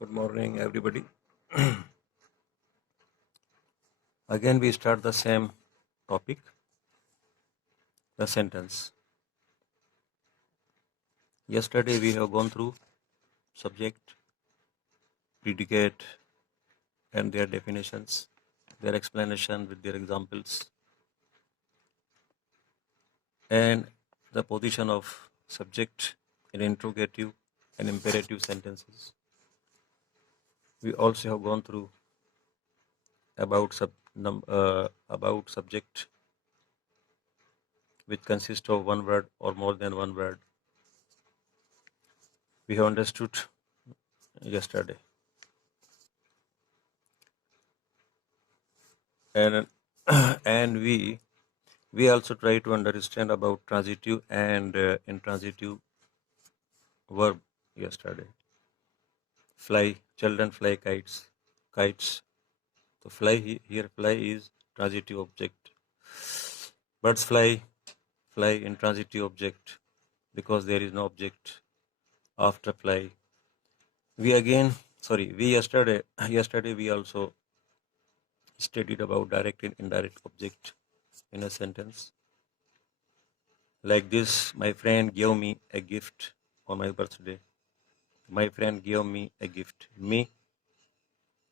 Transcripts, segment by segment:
Good morning, everybody. Again, we start the same topic, the sentence. Yesterday, we have gone through subject, predicate, and their definitions, their explanation with their examples, and the position of subject in interrogative and imperative sentences. We also have gone through about subject, which consists of one word or more than one word. We have understood yesterday. And and we also try to understand about transitive and intransitive verb yesterday. Fly, children fly kites. So here fly is transitive object. Birds fly intransitive object because there is no object after fly. Yesterday we also studied about direct and indirect object in a sentence. Like this, my friend gave me a gift on my birthday. My friend gave me a gift. Me,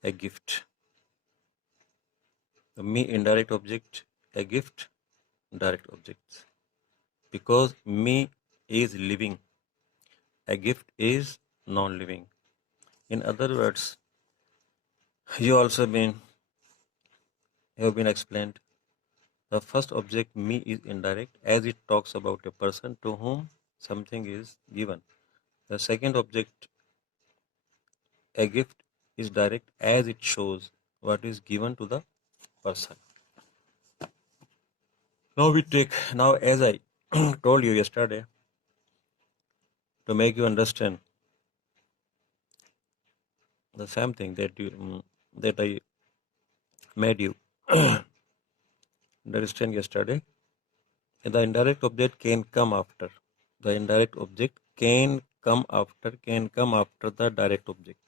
a gift. The me indirect object, a gift, direct object. Because me is living, a gift is non-living. In other words, you also have been explained. The first object, me, is indirect as it talks about a person to whom something is given. The second object, a gift, is direct as it shows what is given to the person. Now as I told you yesterday, to make you understand the same thing that I made you understand yesterday, the indirect object can come after. The indirect object can come after the direct object.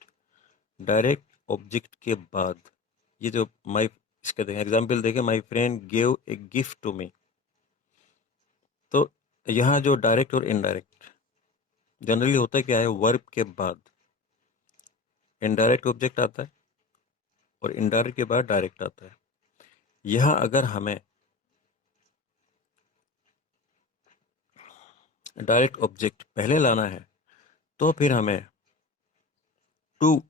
Direct object के बाद ये जो इसका देखें example देखें, my friend gave a gift to me. तो यहाँ जो डायरेक्ट और इनडायरेक्ट जनरली होता है क्या है, वर्ब के बाद इनडायरेक्ट ऑब्जेक्ट आता है और इनडायरेक्ट के बाद डायरेक्ट आता है. यहाँ अगर हमें डायरेक्ट ऑब्जेक्ट पहले लाना है तो फिर हमें टू,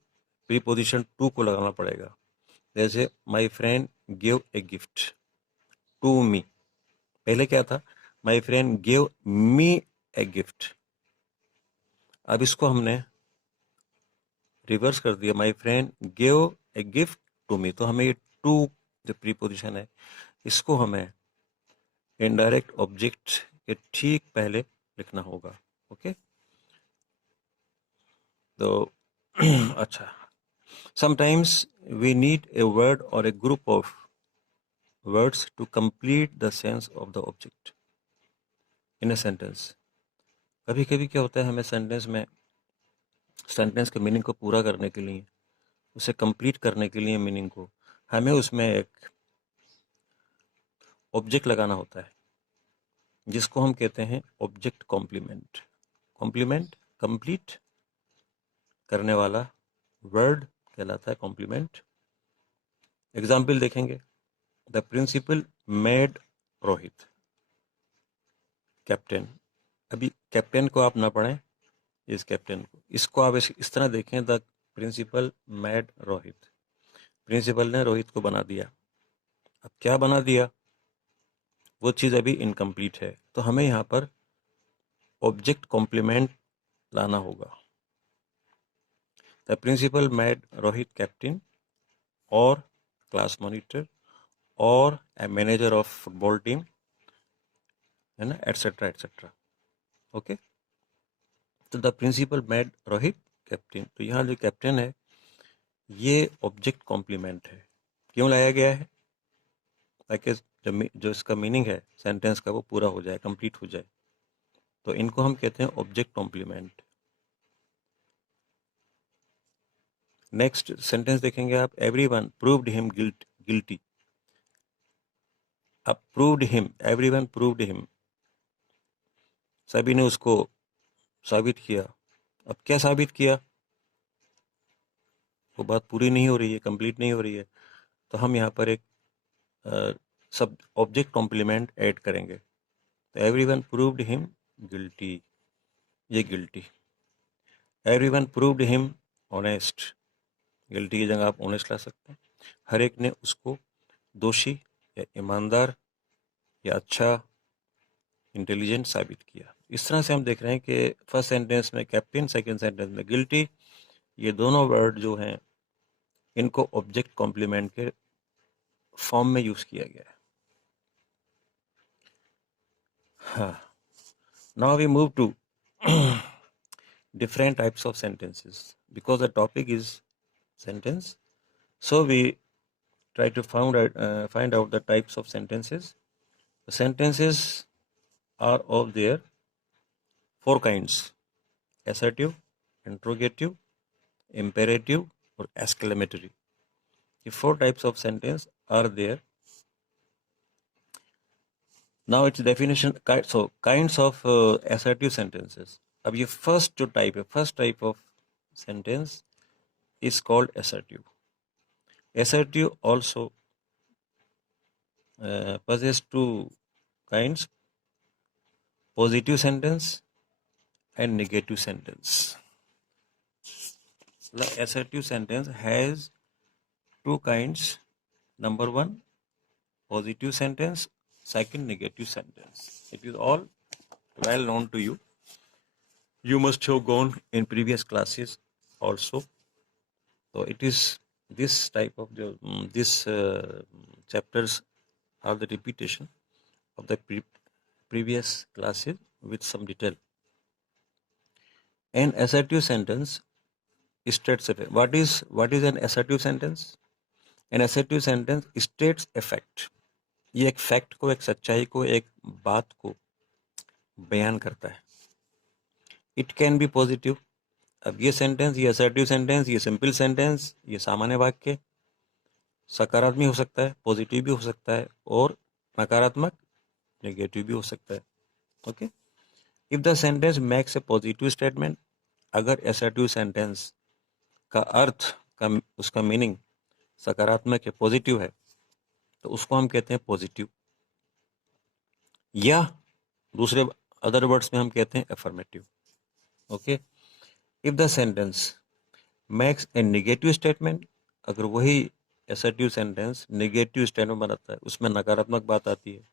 प्रीपोजिशन टू को लगाना पड़ेगा. जैसे my friend give a gift to me, पहले क्या था, my friend give me a gift. अब इसको हमने रिवर्स कर दिया, my friend give a gift to me. तो हमें ये टू जो प्रीपोजिशन है इसको हमें इनडायरेक्ट ऑब्जेक्ट के ठीक पहले लिखना होगा. ओके, तो अच्छा, sometimes we need a word or a group of words to complete the sense of the object in a sentence. कभी कभी क्या होता है, हमें सेंटेंस के मीनिंग को पूरा करने के लिए, उसे कंप्लीट करने के लिए मीनिंग को, हमें उसमें एक ऑब्जेक्ट लगाना होता है जिसको हम कहते हैं ऑब्जेक्ट कॉम्प्लीमेंट. कॉम्प्लीमेंट कंप्लीट करने वाला वर्ड कहलाता है कॉम्प्लीमेंट. एग्जाम्पल देखेंगे, the principal made Rohit captain. अभी कैप्टन को आप ना पढ़ें, इस कैप्टन को, इसको आप इस तरह देखें, the principal made Rohit. Principal ने रोहित को बना दिया. अब क्या बना दिया, वो चीज़ अभी इनकम्प्लीट है, तो हमें यहाँ पर ऑब्जेक्ट कॉम्प्लीमेंट लाना होगा. The principal made Rohit captain और क्लास मॉनिटर और a manager of football team, है ना, एटसेट्रा एटसेट्रा. ओके, तो the principal made Rohit captain. तो यहाँ जो कैप्टन है ये ऑब्जेक्ट कॉम्प्लीमेंट है. क्यों लाया गया है, ताकि जो इसका मीनिंग है सेंटेंस का वो पूरा हो जाए, कंप्लीट हो जाए. तो इनको हम कहते हैं ऑब्जेक्ट कॉम्प्लीमेंट. नेक्स्ट सेंटेंस देखेंगे आप, एवरीवन प्रूव्ड हिम गिल्टी। अब proved him, everyone proved him, सभी ने उसको साबित किया। अब क्या साबित किया, वो बात पूरी नहीं हो रही है, कंप्लीट नहीं हो रही है, तो हम यहाँ पर एक सब ऑब्जेक्ट कॉम्प्लीमेंट ऐड करेंगे। तो एवरीवन प्रूव्ड हिम गिल्टी, ये guilty. Everyone proved him honest, guilty की जगह आप ऑनेस्ट ला सकते हैं। हर एक ने उसको दोषी या ईमानदार या अच्छा, इंटेलिजेंट साबित किया। इस तरह से हम देख रहे हैं कि फर्स्ट सेंटेंस में कैप्टन, सेकंड सेंटेंस में गिल्टी, ये दोनों वर्ड जो हैं इनको ऑब्जेक्ट कॉम्प्लीमेंट के फॉर्म में यूज किया गया है। हाँ, now we move to different types of sentences. Because the topic is sentence, so we try to find out the types of sentences. The sentences are of their four kinds: assertive, interrogative, imperative, or exclamatory. The four types of sentence are there. Now its definition, so kinds of assertive sentences. अब ये first जो type है, first type of sentence is called assertive. Assertive also possess two kinds: positive sentence and negative sentence. The assertive sentence has two kinds. Number one, positive sentence. Second, negative sentence. It is all well known to you. You must have gone in previous classes also. So it is this type of this chapters are the repetition of the previous classes with some detail. An assertive sentence states effect. What is an assertive sentence? An assertive sentence states a fact. ये एक fact को, एक सच्चाई को, एक बात को बयान करता है. It can be positive. अब ये सेंटेंस, ये असर्टिव सेंटेंस, ये सिंपल सेंटेंस, ये सामान्य वाक्य सकारात्मक हो सकता है, पॉजिटिव भी हो सकता है, और नकारात्मक नेगेटिव भी हो सकता है. Okay. If the sentence makes a positive statement, अगर असर्टिव सेंटेंस का अर्थ का उसका मीनिंग सकारात्मक है, पॉजिटिव है, तो उसको हम कहते हैं पॉजिटिव, या दूसरे अदर वर्ड्स में हम कहते हैं affirmative. Okay. If the sentence makes a negative statement, अगर वही असर्टिव सेंटेंस नेगेटिव स्टेटमेंट बनाता है, उसमें नकारात्मक बात आती है,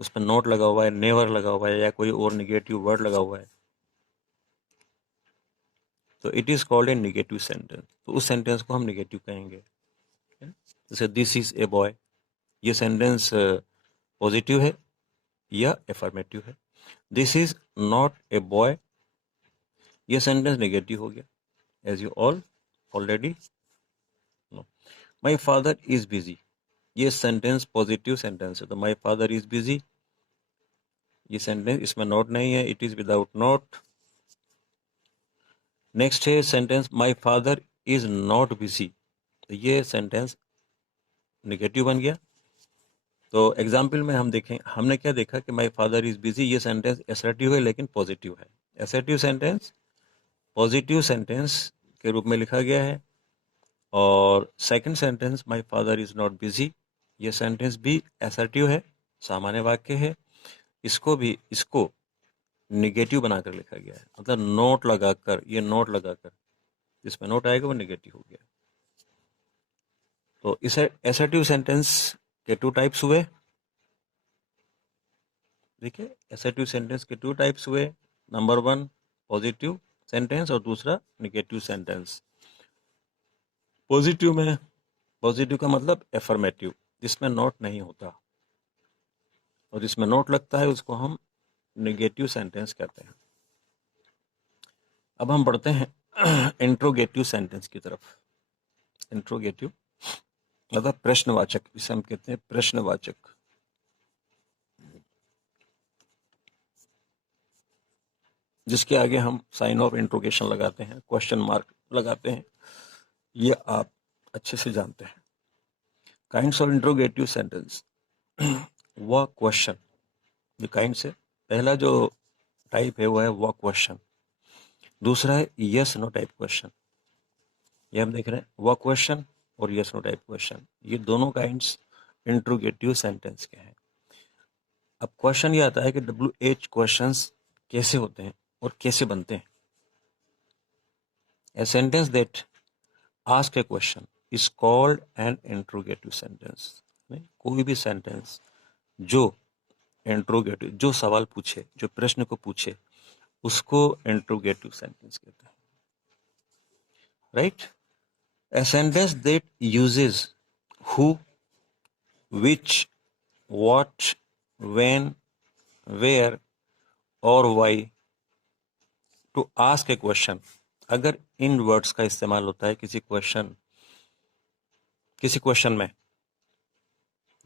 उसमें नोट लगा हुआ है, नेवर लगा हुआ है, या कोई और नेगेटिव वर्ड लगा हुआ है, तो it is called a negative sentence. तो उस सेंटेंस को हम नेगेटिव कहेंगे. जैसे दिस इज ए बॉय, ये सेंटेंस पॉजिटिव है या अफर्मेटिव है. This is not a boy, ये सेंटेंस नेगेटिव हो गया, as you all already know. My father is busy, ये सेंटेंस पॉजिटिव सेंटेंस है, तो माई फादर इज बिजी, ये सेंटेंस, इसमें नोट नहीं है, it is without not. Next है sentence my father is not busy, तो ये सेंटेंस नेगेटिव बन गया. तो एग्जाम्पल में हम देखें, हमने क्या देखा कि माई फादर इज बिजी, ये सेंटेंस असर्टिव है लेकिन पॉजिटिव है. असर्टिव सेंटेंस पॉजिटिव सेंटेंस के रूप में लिखा गया है. और second sentence my father is not busy, ये सेंटेंस भी असर्टिव है, सामान्य वाक्य है, इसको निगेटिव बनाकर लिखा गया है, मतलब नोट लगाकर, ये नोट लगाकर, जिसमें नोट आएगा वो निगेटिव हो गया. तो इसे असर्टिव सेंटेंस के टू टाइप्स हुए. देखिए, असर्टिव सेंटेंस के टू टाइप्स हुए. नंबर वन पॉजिटिव सेंटेंस और दूसरा निगेटिव सेंटेंस. पॉजिटिव का मतलब एफर्मेटिव, जिसमें नोट नहीं होता, और जिसमें नोट लगता है उसको हम निगेटिव सेंटेंस कहते हैं. अब हम बढ़ते हैं इंट्रोगेटिव सेंटेंस की तरफ. इंट्रोगेटिव मतलब प्रश्नवाचक, इसे हम कहते हैं प्रश्नवाचक. जिसके आगे हम साइन ऑफ इंट्रोगेशन लगाते हैं, क्वेश्चन मार्क लगाते हैं. ये आप अच्छे से जानते हैं। काइंड्स ऑफ इंट्रोगेटिव सेंटेंस, वह क्वेश्चन, ये काइंड्स है। पहला जो टाइप है वो है वह क्वेश्चन, दूसरा है यस नो टाइप क्वेश्चन। ये हम देख रहे हैं वह क्वेश्चन और यस नो टाइप क्वेश्चन, ये दोनों काइंड्स इंट्रोगेटिव सेंटेंस के हैं। अब क्वेश्चन ये आता है कि WH क्वेश्चंस कैसे होते हैं और कैसे बनते हैं। ए sentence that ask a question is called an interrogative sentence. कोई भी सेंटेंस जो इंट्रोगेटिव, जो सवाल पूछे, जो प्रश्न को पूछे, उसको इंट्रोगेटिव सेंटेंस कहते हैं, right. A sentence that uses who, which, what, when, where और why to ask a question. अगर इन वर्ड्स का इस्तेमाल होता है किसी क्वेश्चन में,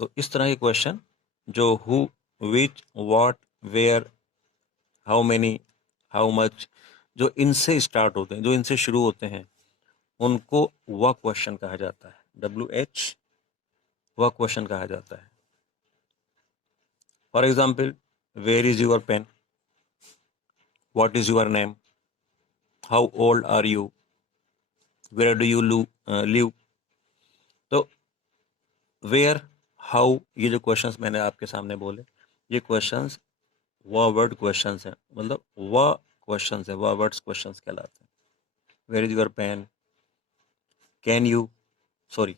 तो इस तरह के क्वेश्चन जो who, which, what, where, how many, how much, जो इनसे स्टार्ट होते हैं, जो इनसे शुरू होते हैं, उनको वह क्वेश्चन कहा जाता है। WH वह क्वेश्चन कहा जाता है। For example, where is your pen, what is your name, how old are you, where do you live. तो वेयर, हाउ, ये जो क्वेश्चंस मैंने आपके सामने बोले, ये क्वेश्चंस वह वर्ड क्वेश्चंस हैं, मतलब वह क्वेश्चंस है, वह वर्ड्स क्वेश्चंस कहलाते हैं। Where is your pen, can you, sorry,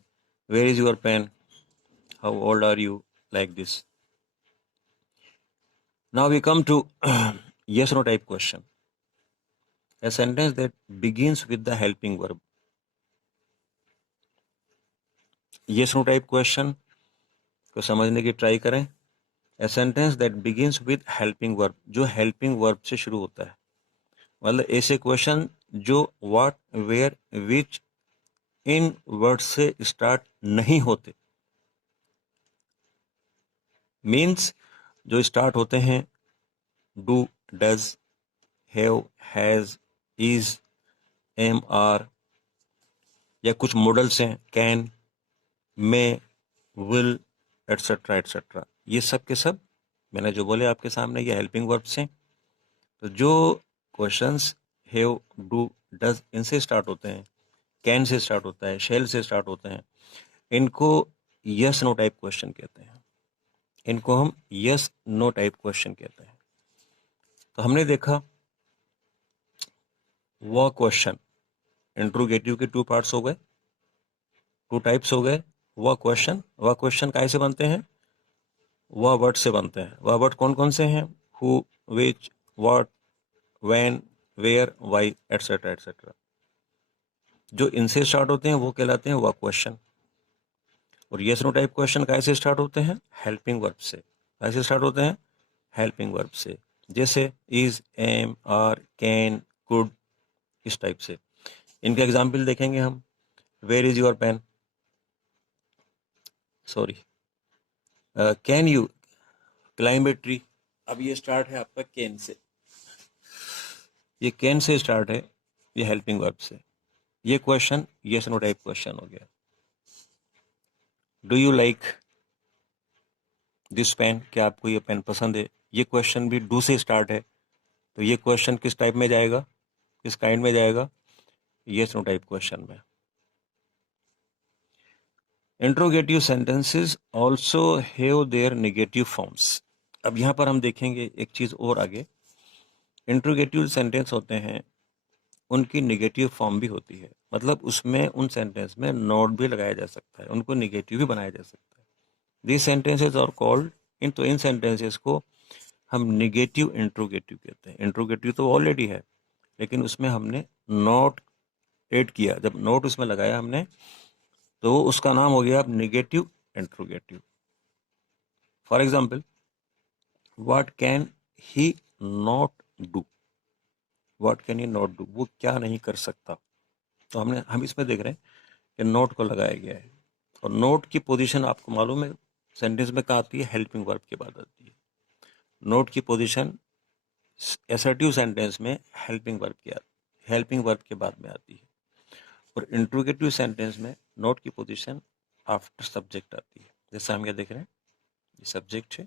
where is your pen, how old are you, like this. Now we come to yes no type question. A sentence that begins with the helping verb. Yes no type question को समझने की try करें। A sentence that begins with helping verb, जो helping verb से शुरू होता है, मतलब ऐसे क्वेश्चन जो what, where, which इन वर्ड से स्टार्ट नहीं होते, मीन्स जो स्टार्ट होते हैं do, does, have, has, is, am, are, या कुछ मॉडल्स हैं can, may, will, etcetera etcetera, ये सब के सब मैंने जो बोले आपके सामने ये हेल्पिंग वर्ब्स हैं। तो जो क्वेश्चंस हैव, डू, डज इनसे स्टार्ट होते हैं, कैन से स्टार्ट होता है, शेल से स्टार्ट होते हैं, इनको यस नो टाइप क्वेश्चन कहते हैं। इनको हम यस नो टाइप क्वेश्चन कहते हैं। तो हमने देखा वह क्वेश्चन, इंट्रोगेटिव के 2 पार्ट्स हो गए, 2 टाइप्स हो गए। वह क्वेश्चन कैसे बनते हैं, वह वर्ड से बनते हैं। वह वर्ड कौन कौन से हैं, who, which, what, when, where, why, etcetera etcetera. जो इनसे स्टार्ट होते हैं वो कहलाते हैं वह क्वेश्चन। और यस नो टाइप क्वेश्चन कैसे स्टार्ट होते हैं, हेल्पिंग वर्ब से। कैसे स्टार्ट होते हैं, हेल्पिंग वर्ब से, जैसे is, am, are, can, could, इस टाइप से। इनके एग्जाम्पल देखेंगे हम। Where is your pen, sorry, can you climb a tree. अब ये स्टार्ट है आपका कैन से, ये कैन से स्टार्ट है, ये हेल्पिंग वर्ब से। ये question yes no type question हो गया। Do you like this pen, क्या आपको ये पेन पसंद है, ये क्वेश्चन भी डू से स्टार्ट है। तो ये क्वेश्चन किस टाइप में जाएगा, किस काइंड में जाएगा, यस नो टाइप क्वेश्चन में। Interrogative sentences also have their negative forms. अब यहाँ पर हम देखेंगे एक चीज और आगे। इंट्रोगेटिव सेंटेंस होते हैं, उनकी नेगेटिव फॉर्म भी होती है, मतलब उसमें उन सेंटेंस में नोट भी लगाया जा सकता है, उनको नेगेटिव भी बनाया जा सकता है। दीज सेंटेंसेस आर कॉल्ड, इन सेंटेंसेस को हम नेगेटिव इंट्रोगेटिव कहते हैं। इंट्रोगेटिव तो ऑलरेडी है, लेकिन उसमें हमने नोट ऐड किया, जब नोट उसमें लगाया हमने, तो उसका नाम हो गया अब negative interrogative. For example, what can he not do, what can he not do, वो क्या नहीं कर सकता। तो हम इसमें देख रहे हैं कि नोट को लगाया गया है, और नोट की पोजीशन आपको मालूम है सेंटेंस में कहाँ आती है, हेल्पिंग वर्ब के बाद आती है। नोट की पोजीशन असर्टिव सेंटेंस में हेल्पिंग वर्ब के बाद में आती है। और इंट्रोगेटिव सेंटेंस में नोट की पोजीशन आफ्टर सब्जेक्ट आती है। जैसे हम ये देख रहे हैं, ये सब्जेक्ट है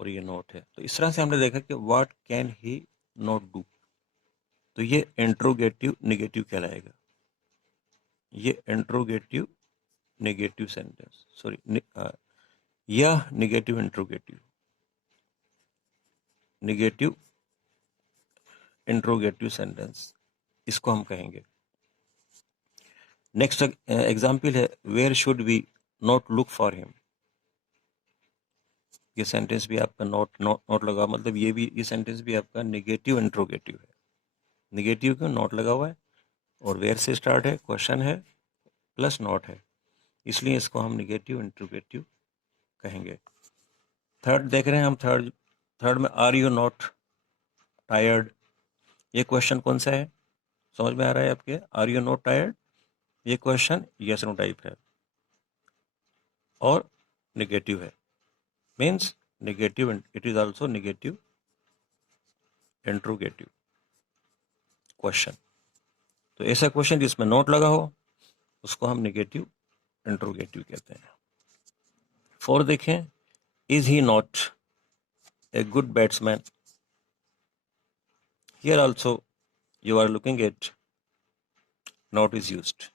और ये नोट है। तो इस तरह से हमने देखा कि what can he not do, तो ये इंट्रोगेटिव नेगेटिव कहलाएगा। ये इंट्रोगेटिव नेगेटिव सेंटेंस, सॉरी, यह negative interrogative, negative interrogative sentence, इसको हम कहेंगे। नेक्स्ट एग्जाम्पल है, where should we not look for him. ये सेंटेंस भी आपका नॉट लगा, मतलब ये सेंटेंस भी आपका नेगेटिव इंट्रोगेटिव है। नेगेटिव क्यों, नॉट लगा हुआ है और वेयर से स्टार्ट है, क्वेश्चन है प्लस नॉट है, इसलिए इसको हम नेगेटिव इंट्रोगेटिव कहेंगे। थर्ड देख रहे हैं हम, थर्ड में आर यू नॉट टायर्ड। ये क्वेश्चन कौन सा है, समझ में आ रहा है आपके, आर यू नॉट टायर्ड, ये क्वेश्चन यस नो टाइप है और नेगेटिव है, means negative, it is also negative interrogative question. तो ऐसा क्वेश्चन जिसमें नोट लगा हो उसको हम नेगेटिव इंट्रोगेटिव कहते हैं। 4 देखें, is he not a good batsman. Here also you are looking at not is used,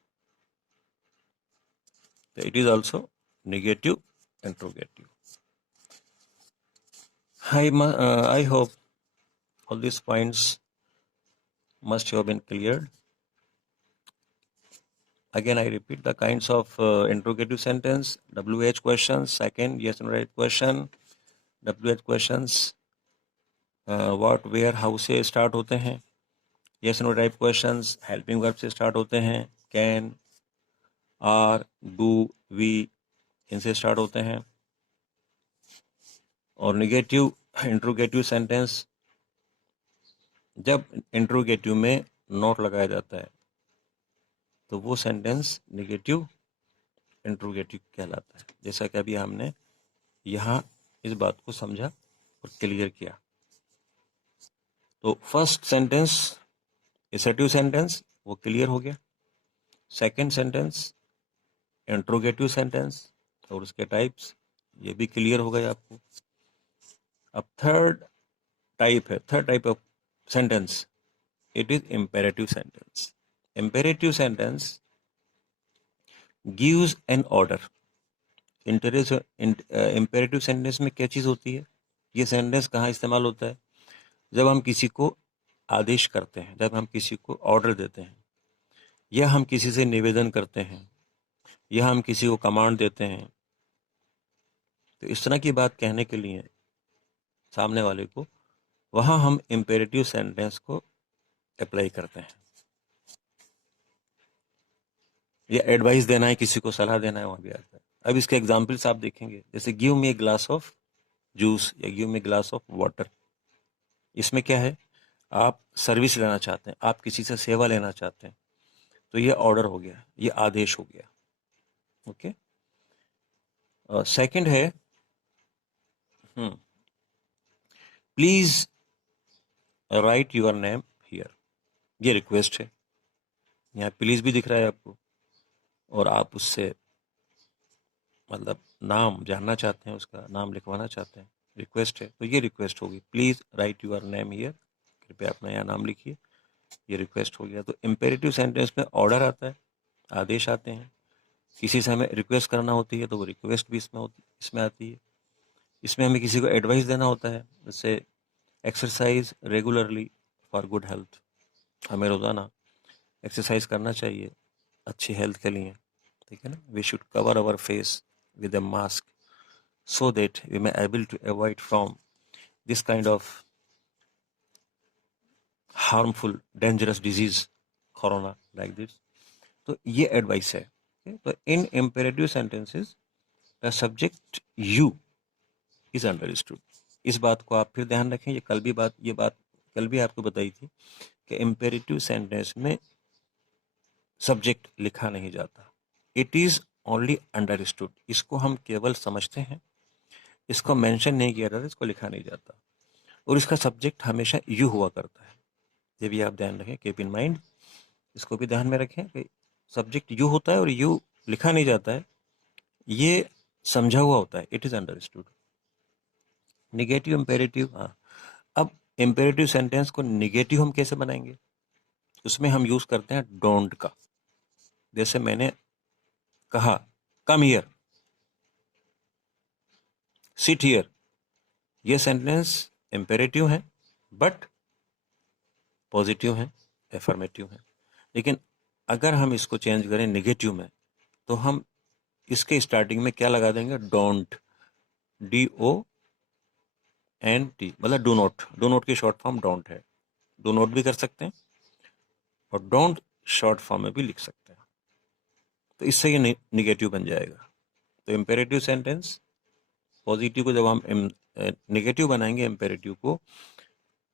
it is also negative interrogative. I hope all these points must have been cleared. Again I repeat the kinds of interrogative sentence: WH questions, second yes and right question, WH questions what, where, how से start होते हैं, yes and right questions helping verb से start होते हैं, can, are, do, we इनसे start होते हैं। और नेगेटिव इंट्रोगेटिव सेंटेंस जब इंट्रोगेटिव में नॉट लगाया जाता है तो वो सेंटेंस नेगेटिव इंट्रोगेटिव कहलाता है। जैसा कि अभी हमने यहाँ इस बात को समझा और क्लियर किया। तो फर्स्ट सेंटेंस एसेटिव सेंटेंस वो क्लियर हो गया। सेकंड सेंटेंस इंट्रोगेटिव सेंटेंस और उसके टाइप्स ये भी क्लियर हो गए आपको। अब third type of sentence, it is imperative sentence. Imperative sentence gives an order. Imperative sentence में क्या चीज़ होती है, ये सेंटेंस कहाँ इस्तेमाल होता है, जब हम किसी को आदेश करते हैं, जब हम किसी को ऑर्डर देते हैं, या हम किसी से निवेदन करते हैं, या हम किसी को कमांड देते हैं। तो इस तरह की बात कहने के लिए सामने वाले को, वहाँ हम इम्पेरेटिव सेंटेंस को अप्लाई करते हैं। या एडवाइस देना है, किसी को सलाह देना है, वहाँ भी आता है। अब इसके एग्जाम्पल्स आप देखेंगे, जैसे give me a glass of juice या give me glass of water. इसमें क्या है, आप सर्विस लेना चाहते हैं, आप किसी से सेवा लेना चाहते हैं, तो ये ऑर्डर हो गया, ये आदेश हो गया। ओके। सेकंड है please right your name here, ये रिक्वेस्ट है। यहाँ प्लीज भी दिख रहा है आपको और आप उससे मतलब नाम जानना चाहते हैं, उसका नाम लिखवाना चाहते हैं, रिक्वेस्ट है, तो ये रिक्वेस्ट होगी, please right your name here, कृपया अपना यहाँ नाम लिखिए, ये रिक्वेस्ट हो गया। तो इम्पेरेटिव सेंटेंस में ऑर्डर आता है, आदेश आते हैं। किसी से हमें रिक्वेस्ट करना होती है तो वो रिक्वेस्ट भी इसमें आती है। इसमें हमें किसी को एडवाइस देना होता है, जैसे exercise regularly for good health, हमें रोज़ाना एक्सरसाइज करना चाहिए अच्छी हेल्थ के लिए, ठीक है ना। We should cover our face with a mask so that we may able to avoid from this kind of harmful dangerous disease corona like this। तो ये एडवाइस है। तो in imperative sentences the subject you is understood. इस बात को आप फिर ध्यान रखें, ये बात कल भी आपको बताई थी कि इम्पेरेटिव सेंटेंस में सब्जेक्ट लिखा नहीं जाता, इट इज ओनली अंडरस्टूड। इसको हम केवल समझते हैं, इसको मेंशन नहीं किया जाता, इसको लिखा नहीं जाता, और इसका सब्जेक्ट हमेशा यू हुआ करता है। ये भी आप ध्यान रखें, कीप इन माइंड इसको भी ध्यान में रखें कि सब्जेक्ट यू होता है और यू लिखा नहीं जाता है, ये समझा हुआ होता है, it is understood. Negative imperative, हाँ। अब इम्पेरेटिव सेंटेंस को निगेटिव हम कैसे बनाएंगे? उसमें हम यूज करते हैं डोंट का। जैसे मैंने कहा कम हियर, सिट हियर, ये सेंटेंस इम्पेरेटिव है बट पॉजिटिव है, एफर्मेटिव है। लेकिन अगर हम इसको चेंज करें निगेटिव में, तो हम इसके स्टार्टिंग में क्या लगा देंगे? डोंट, DONT, मतलब डू नॉट। डू नॉट की शॉर्ट फॉर्म डोंट है, डू नॉट भी कर सकते हैं और डोंट शॉर्ट फॉर्म में भी लिख सकते हैं। तो इससे ये निगेटिव बन जाएगा। तो इम्पेरेटिव सेंटेंस, पॉजिटिव को जब हम निगेटिव बनाएंगे,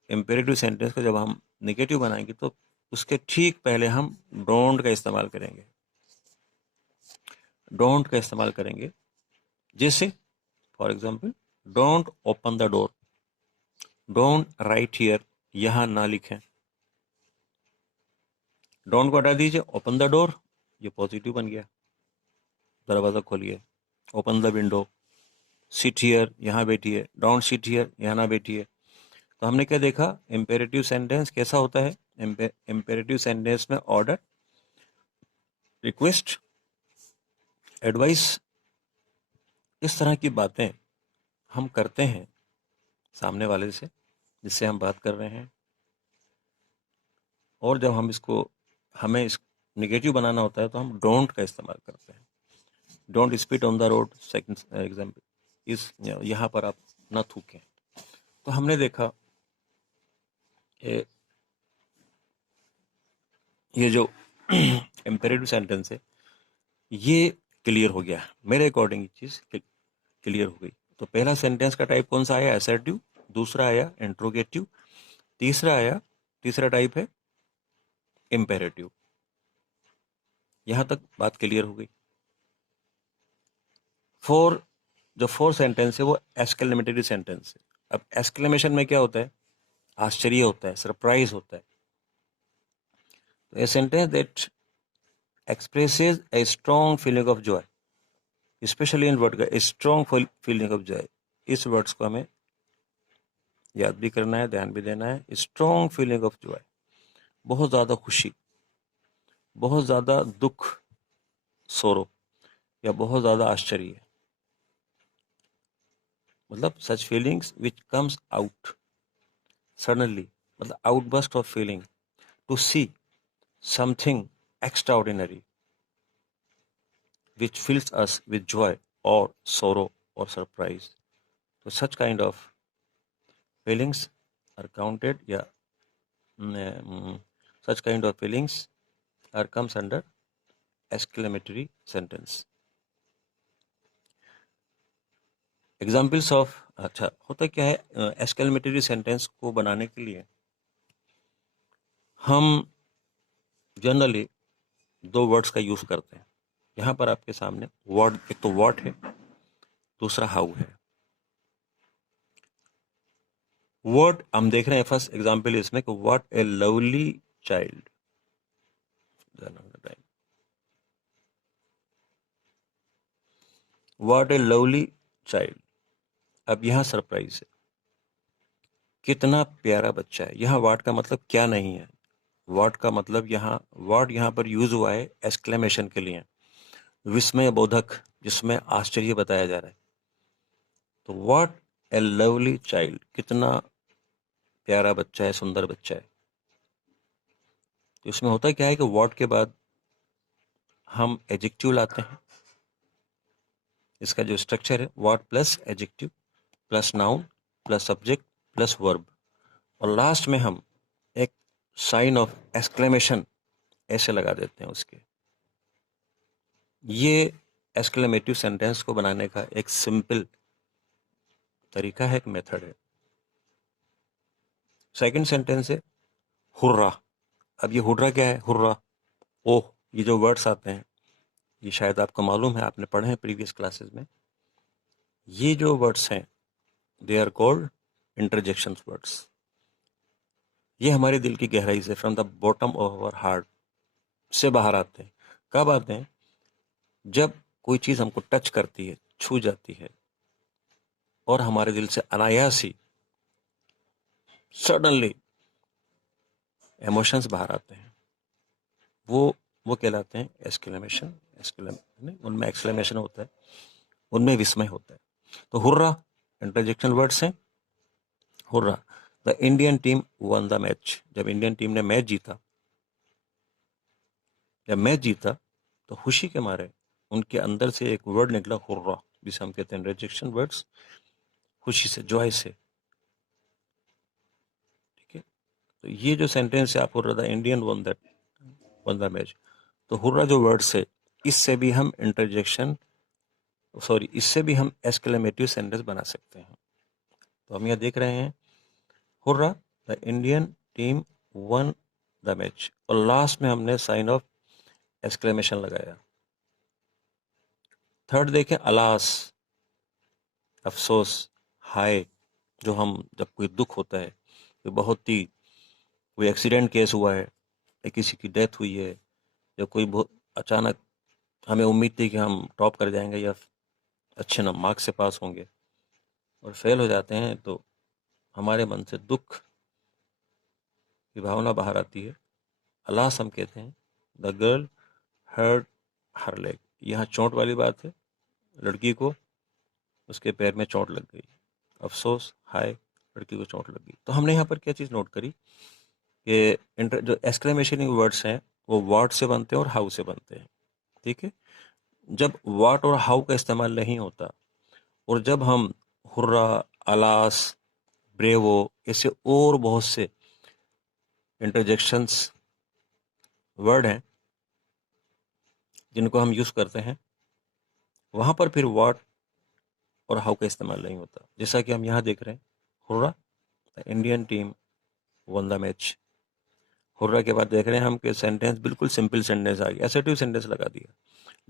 इम्पेरेटिव सेंटेंस को जब हम निगेटिव बनाएंगे तो उसके ठीक पहले हम डोंट का इस्तेमाल करेंगे। डोंट का इस्तेमाल करेंगे, जैसे for example don't open the door, don't write here, यहां ना लिखें। डोंट को हटा दीजिए, ओपन द डोर, ये पॉजिटिव बन गया, दरवाजा खोलिए। Open the window, sit here, यहाँ बैठिए। डोंट सिट हियर, यहाँ ना बैठिए। तो हमने क्या देखा? इम्पेरेटिव सेंटेंस कैसा होता है? इम्पेरेटिव सेंटेंस में ऑर्डर, रिक्वेस्ट, एडवाइस, इस तरह की बातें हम करते हैं सामने वाले से जिससे हम बात कर रहे हैं। और जब हमें इस निगेटिव बनाना होता है तो हम डोंट का इस्तेमाल करते हैं। Don't spit on the road, second example, इस यहाँ पर आप न थूकें। तो हमने देखा ये जो इम्पेरेटिव सेंटेंस है ये क्लियर हो गया मेरे अकॉर्डिंग, ये चीज क्लियर हो गई। तो पहला सेंटेंस का टाइप कौन सा आया? असर्टिव। दूसरा आया इंट्रोगेटिव। तीसरा टाइप है इम्पेरेटिव। यहां तक बात क्लियर हो गई। जो फोर सेंटेंस है वो एक्सक्लेमेटरी सेंटेंस है। अब एक्सक्लेमेशन में क्या होता है? आश्चर्य होता है, सरप्राइज होता है। तो ए sentence that expresses a strong feeling of Joy, specially in word का स्ट्रॉन्ग फीलिंग ऑफ जॉय, इस वर्ड्स को हमें याद भी करना है, ध्यान भी देना है। स्ट्रॉन्ग फीलिंग ऑफ जॉय, बहुत ज्यादा खुशी, बहुत ज्यादा दुख, सोरो, या बहुत ज्यादा आश्चर्य, मतलब such feelings which comes out suddenly, मतलब outburst of feeling to see something extraordinary which fills us with joy or sorrow or surprise. So such kind of feelings are counted, yeah, such kind of feelings are comes under exclamatory sentence. Examples of, अच्छा होता क्या है exclamatory sentence को बनाने के लिए हम generally दो वर्ड्स का यूज करते हैं। यहाँ पर आपके सामने वर्ड, एक तो व्हाट है, दूसरा हाउ है। वर्ड हम देख रहे हैं, फर्स्ट एग्जाम्पल इसमें कि what A lovely child, what A lovely child. अब यहां सरप्राइज है, कितना प्यारा बच्चा है। यहां व्हाट का मतलब क्या नहीं है? व्हाट का मतलब व्हाट यहां पर यूज हुआ है एक्सक्लेमेशन के लिए, विस्मय बोधक, जिसमें आश्चर्य बताया जा रहा है। तो व्हाट ए लवली चाइल्ड, कितना प्यारा बच्चा है, सुंदर बच्चा है। तो इसमें होता क्या है कि व्हाट के बाद हम एडजेक्टिव लाते हैं। इसका जो स्ट्रक्चर है what plus adjective plus noun plus subject plus verb, और लास्ट में हम एक साइन ऑफ एक्सक्लेमेशन ऐसे लगा देते हैं उसके। ये एक्सक्लेमेटिव सेंटेंस को बनाने का एक सिंपल तरीका है, एक मेथड है। सेकंड सेंटेंस है हुर्रा। अब ये हुर्रा क्या है? हुर्रा, ओह, ये जो वर्ड्स आते हैं ये शायद आपको मालूम है, आपने पढ़े हैं प्रीवियस क्लासेस में। ये जो वर्ड्स हैं they are called interjection words. ये हमारे दिल की गहराई से, from the bottom of our heart, से बाहर आते हैं। कब आते हैं? जब कोई चीज हमको टच करती है, छू जाती है और हमारे दिल से अनायास ही सडनली इमोशंस बाहर आते हैं, वो कहलाते हैं एक्सक्लेमेशन। उनमें एक्सक्लेमेशन होता है, उनमें विस्मय होता है। तो हुर्रा इंटरजेक्शन वर्ड्स हैं। Hurrah, the Indian team one the match. जब इंडियन टीम ने मैच जीता तो खुशी के मारे उनके अंदर से एक वर्ड निकला, हुर्रा, जिसे हम कहते हैं रिजेक्शन वर्ड्स, खुशी से, जॉय से। ठीक है, तो ये जो सेंटेंस है, आप hurrah the Indian one the match, तो हुर्रा जो वर्ड्स है, इससे भी हम इससे भी हम एक्सक्लेमेटिव सेंटेंस बना सकते हैं। तो हम यहाँ देख रहे हैं, hurrah the Indian team one the match, और लास्ट में हमने साइन ऑफ एक्सक्लेमेशन लगाया। थर्ड देखें, अलास, अफसोस, हाय। जो हम, जब कोई दुख होता है, कोई एक्सीडेंट केस हुआ है या किसी की डेथ हुई है, या कोई बहुत अचानक, हमें उम्मीद थी कि हम टॉप कर जाएंगे या अच्छे मार्क्स से पास होंगे और फेल हो जाते हैं, तो हमारे मन से दुख की भावना बाहर आती है। अलास हम कहते हैं, the girl hurt her leg. यहाँ चोट वाली बात है, लड़की को उसके पैर में चोट लग गई। अफसोस, हाय, लड़की को चोट लग गई। तो हमने यहाँ पर क्या चीज़ नोट करी कि जो एक्सक्लेमेशन वर्ड्स हैं वो व्हाट से बनते हैं और हाउ से बनते हैं। ठीक है, जब व्हाट और हाउ का इस्तेमाल नहीं होता, और जब हम हुर्रा, अलास, ब्रेवो, ऐसे और बहुत से इंटरजेक्शंस वर्ड हैं जिनको हम यूज़ करते हैं, वहाँ पर फिर व्हाट और हाउ का इस्तेमाल नहीं होता। जैसा कि हम यहाँ देख रहे हैं, hurrah, Indian team one the match. Hurrah के बाद देख रहे हैं हम कि सेंटेंस बिल्कुल सिंपल सेंटेंस आ गया, एसर्टिव सेंटेंस लगा दिया,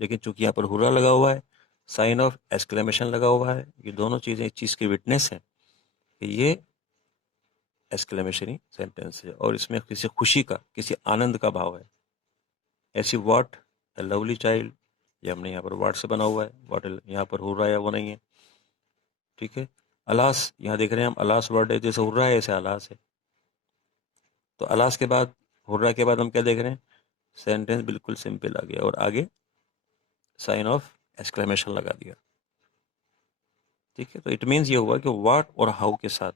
लेकिन चूंकि यहाँ पर हुर्रा लगा हुआ है, साइन ऑफ एक्सक्लेमेशन लगा हुआ है, ये दोनों चीज़ें इस चीज़ की विटनेस हैं कि ये एक्सक्लेमेशनी सेंटेंस है और इसमें किसी खुशी का, किसी आनंद का भाव है। ऐसी व्हाट ए लवली चाइल्ड, ये हमने यहाँ पर व्हाट से बना हुआ है, व्हाट, यहाँ पर हुर्रा है वो नहीं है। ठीक है, अलास, यहाँ देख रहे हैं हम, अलास वर्ड है, जैसे हुर्रा है ऐसे अलास है। तो अलास के बाद, हुर्रा के बाद हम क्या देख रहे हैं, सेंटेंस बिल्कुल सिंपल आ गया और आगे साइन ऑफ एक्सक्लेमेशन लगा दिया। ठीक है, तो इट मीन्स ये हुआ कि व्हाट और हाउ के साथ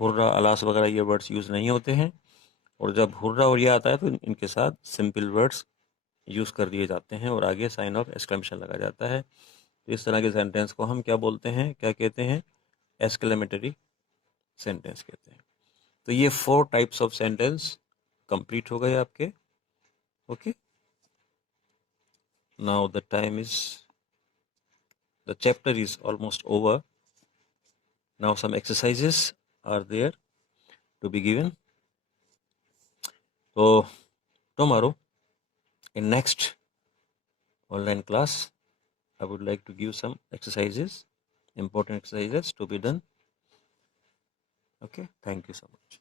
हुर्रा, अलास वगैरह ये वर्ड्स यूज नहीं होते हैं, और जब हुर्रा और ये आता है तो इनके साथ सिंपल वर्ड्स यूज कर दिए जाते हैं और आगे साइन ऑफ एक्सक्लेमेशन लगा जाता है। तो इस तरह के सेंटेंस को हम क्या बोलते हैं, क्या कहते हैं, एक्सक्लेमेटरी सेंटेंस कहते हैं। तो ये 4 टाइप्स ऑफ सेंटेंस कंप्लीट हो गए आपके। Okay, now the chapter is almost over. Now some exercises are there to be given. So tomorrow in next online class, I would like to give some exercises, important exercises to be done. Okay, thank you so much.